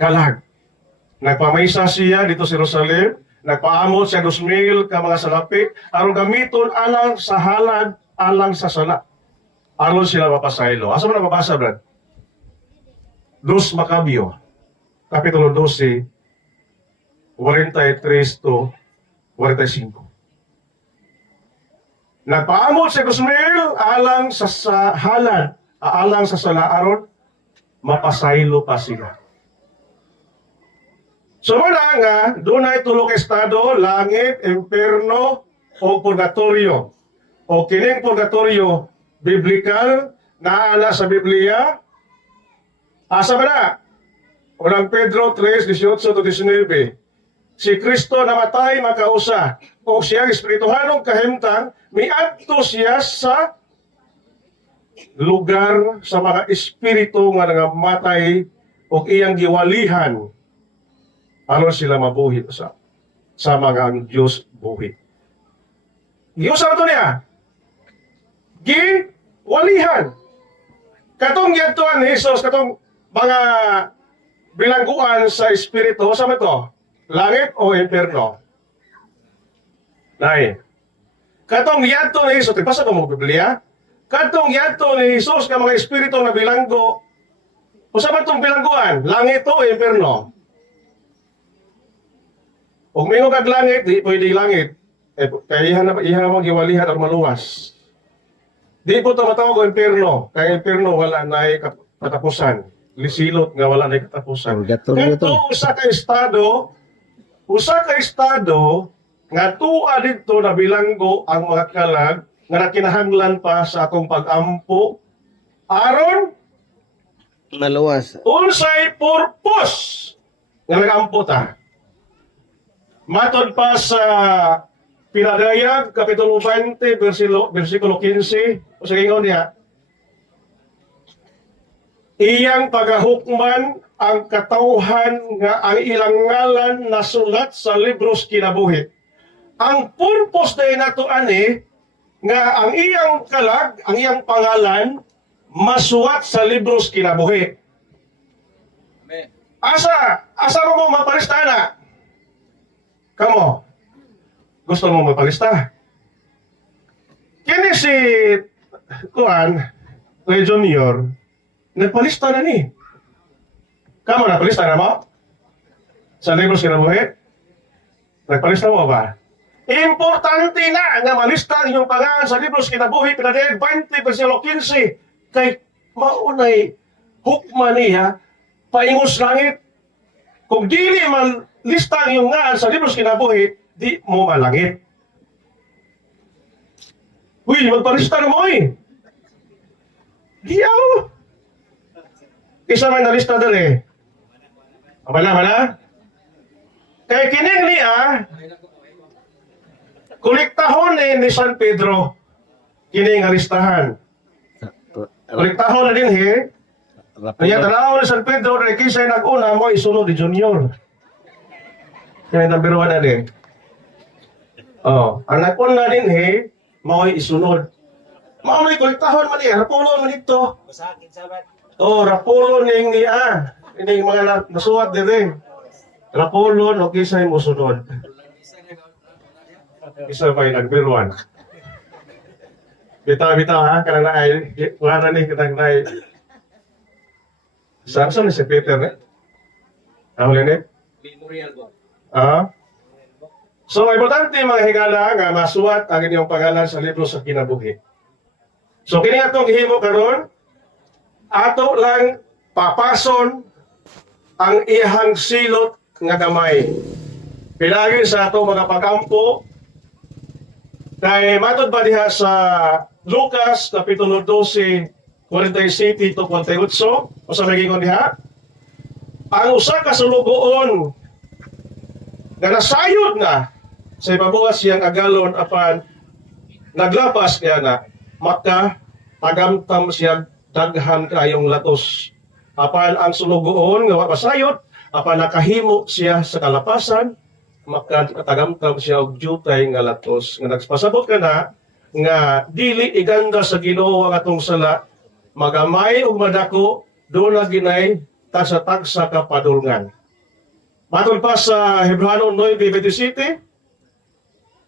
kalag. Nagpamaysa siya dito sa Jerusalem, nagpaamot siya 2,000 ka mga salapi, aron gamiton alang sa halad, alang sa sala. Aron sila mapasaylo. Asa mo na mabasa, Brad? 2 Makabyo, Kapitulo 12, 43 to 45. Nagpaamot si Gusmael alang sa halad, alang sa sala, aron mapasaylo pa sila. So muna nga, doon ay tulong estado, langit, imperno, o purgatorio. O kining purgatorio, biblikal, naala sa Biblia. Asa ba na? Unang Pedro 3:18-19. Si Kristo namatay makausa, o siyang espirituhanong kahimtang, miadto siya sa lugar sa mga espiritu nga nangamatay o iyang giwalihan. Ano sila mabuhi sa mga ang Diyos buhi. Giusa ito niya. Giwalihan. Katong giyatuan ni Jesus, katong mga bilangguan sa espiritu, sa ito? Langit o imperno? Nay. Katong giyatuan ni Jesus, ipasa ko mo Biblia? Katong giyatuan ni Jesus ka mga espiritu na bilanggo, o sa itong bilangguan? Langit o imperno? Kung may kag langit, di pwede langit. Kaya iha mo giwalihan o maluwas. Di po ito matawag o imperno. Kaya imperno wala na katapusan. Lisilot nga wala na katapusan. Ito usa ka estado nga tuwa dito na bilanggo ang mga kalag nga nakinahanglan pa sa akong pag-ampo aron Maluwas. unsay purpose nga nag-ampo ta. Matod pa sa Pinadayag, Kapitulo 20, versikulo 15, o sa ingon niya, iyang pagahukman ang katauhan nga ang ilang ngalan nasulat sa libros kinabuhi. Ang purpose na nato ani nga ang iyang kalag, ang iyang pangalan, masuwat sa libros kinabuhi. Asa mo mapalista na? Kamo, gusto mo magpalista? Kini si Kuya Junior, nagpalista na ni. Kamo, nagpalista na mo? Sa libros kinabuhi? Nagpalista mo ba? Importante na nga malista ang inyong pangalan sa libros kinabuhi, Pinadayag 20, versikulo 15, kay maunay hukman niya, paingos langit. Kung dili man lista ang iyong ngaan sa libros kinabuhi, di mo malangit. Uy, magparista na mo eh. Diyaw. Isa may nalista doon eh. Mana? Kaya kining niya, kolektahon ni San Pedro, kining alistahan. Kolektahon na din eh. Kaya tanaw ni San Pedro, na kisay nag-una mo, isunod ni Junior. Kaya nabiruan na din. Ang nag-una din eh, mao'y isunod. Mao'y kolektahon man eh, rapulon man dito. Rapulon ning niya. Ini mga nasuwat din eh. Rapulon o kisay mo sunod. Isa pa yung nagbiruan. Bitaw ha, kanang naay, wala ni kanang naay. Saan ni si Peter eh? Ahuli ni? Memorial book. So, importante mga higala nga masuwat ang inyong pangalan sa libro sa kinabuhi. So, kini atong gihimo karon, ato lang papason ang ihang silot nga gamay. Pilagi sa ato mga pagkampo, kay matod ba diha sa Lucas, Kapitulo 12, 47 to 48, o sa nagingon diha, ang usa ka sulugoon na nasayod na sa ibabuas siyang agalon apan naglapas niya na maka tagamtam siya daghan kayong latos. Apan ang sulugoon nga mapasayod apan nakahimo siya sa kalapasan makatagamtam siya og jutay nga latos. Nga nagpasabot ka na nga dili iganda sa Ginoo ang atong sala magamay ug madako doon na ginay tagsa ka padulngan. Matod pa sa Hebrano 9:27,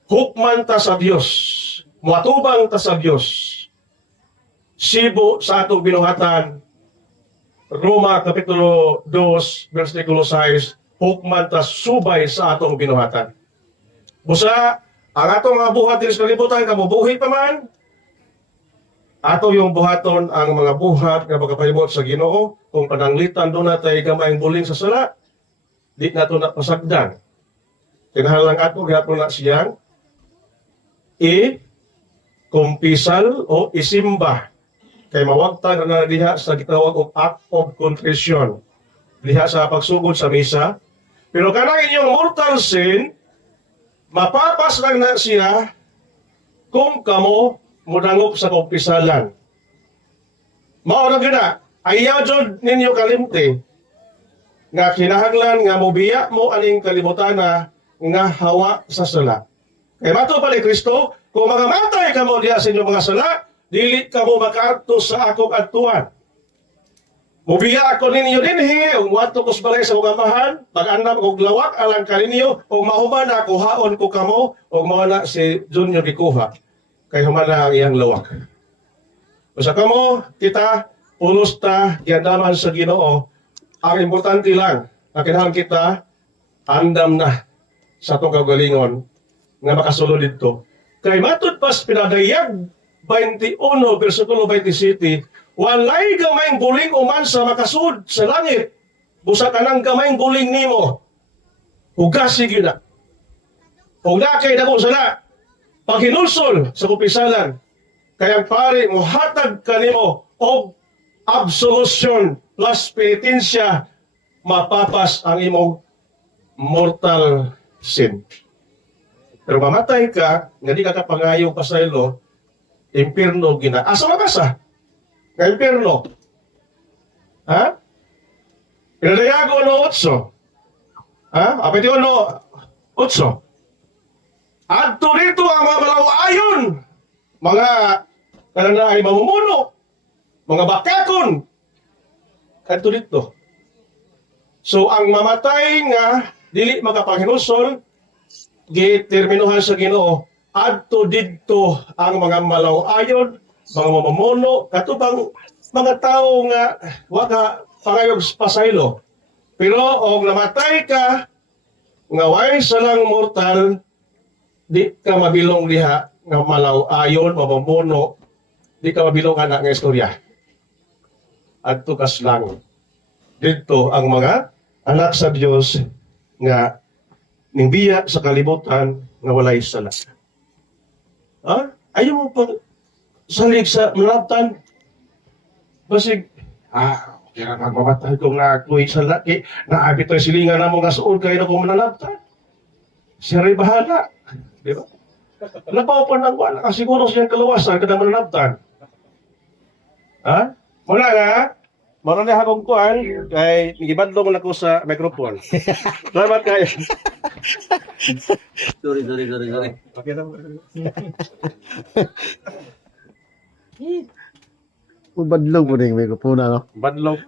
hukman ta sa Dios, muatubang ta sa Dios. Sibo sa atong binuhatan, Roma Kapitulo 2, versikulo 6, hukman ta subay sa atong binuhatan. Busa, ang atong mga buhat din sa kalibutan, kamubuhi pa man, ato yung buhaton ang mga buhat nga magkapahimot sa Ginoo, kung pananglitan doon natay gamayng buling sa sala, di na ito napasagdan. Tinahalang ato, gapon na siyang kumpisal o isimba. Kay mawagtag na diha sa gitawag og act of contrition. Diha sa pagsugod sa misa. Pero kanang inyong mortal sin, mapapas lang na siya kung kamo mudangop sa kumpisalan. Mao na gina, ayaw jud ninyo kalimti nga kinahanglan nga mobiya mo aning kalibutana nga hawa sa sala. Kay mato pa ni Kristo, kung magamatay ka mo diya sa inyong mga sala, dili ka mo makaadto sa akong adtuan. Mubiya ako ninyo dinhi, ug muadto ko sa balay sa mga amahan, pag-andam og lawak alang kaninyo, ug mahuman ako haon ko kamo, ug mao na si Junior gikuha. Kay humana ang iyang lawak. Usa kamo, kita, pulos ta, giandaman sa Ginoo. Ang importante lang, na kinahanglan kita, andam na sa itong kagalingon nga makasulod dito. Kay matod pas pinadayag 21, versikulo 27, walay gamayng buling uman sa makasud sa langit. Busa ka ng gamayng buling nimo. Hugasi gina. Huwag na kay damo sana. Paghinulsol sa kupisalan, kaya pare mo hatag kanimo og absolution plus penitensya, mapapas ang imong mortal sin. Pero mamatay ka, nga di ka kapangayo pa sa ilo, impierno gina. Asa makasa? Nga impierno. Ha? Pinadayago no 8. Ha? Apiti no 8. Adto dito ang mga malawayon, mga kanana ay mamumuno, mga bakakon. Adto dito. So ang mamatay nga dili makapanghinusol, giterminuhan sa Ginoo, adto didto ang mga malawayon, mga mamumuno, katubang mga tao nga waka pangayog pasaylo. Pero og namatay ka nga way salang mortal, di ka mabilong diha nga malawayon, mamumuno, di ka mabilong anak nga istorya. Adto kas lang. Dito ang mga anak sa Dios nga nimbiya sa kalibutan nga walay sala. Ha? Ayaw mo pang salig sa manaptan. Basig, kaya magmamatay ko nga kuwi sa laki, naabit ang silingan na mo nga suod kayo na kung mananaptan. Siya rin bahala. Di ba? Napawapan ng wala. Kasiguro siyang kaluwasan kada mananaptan. Ha? Muna nga, maroon na akong kuhan, kay nagibadlong na ko sa microphone. Salamat kayo. Sorry. Badlong po rin may kupuna, no? Badlong.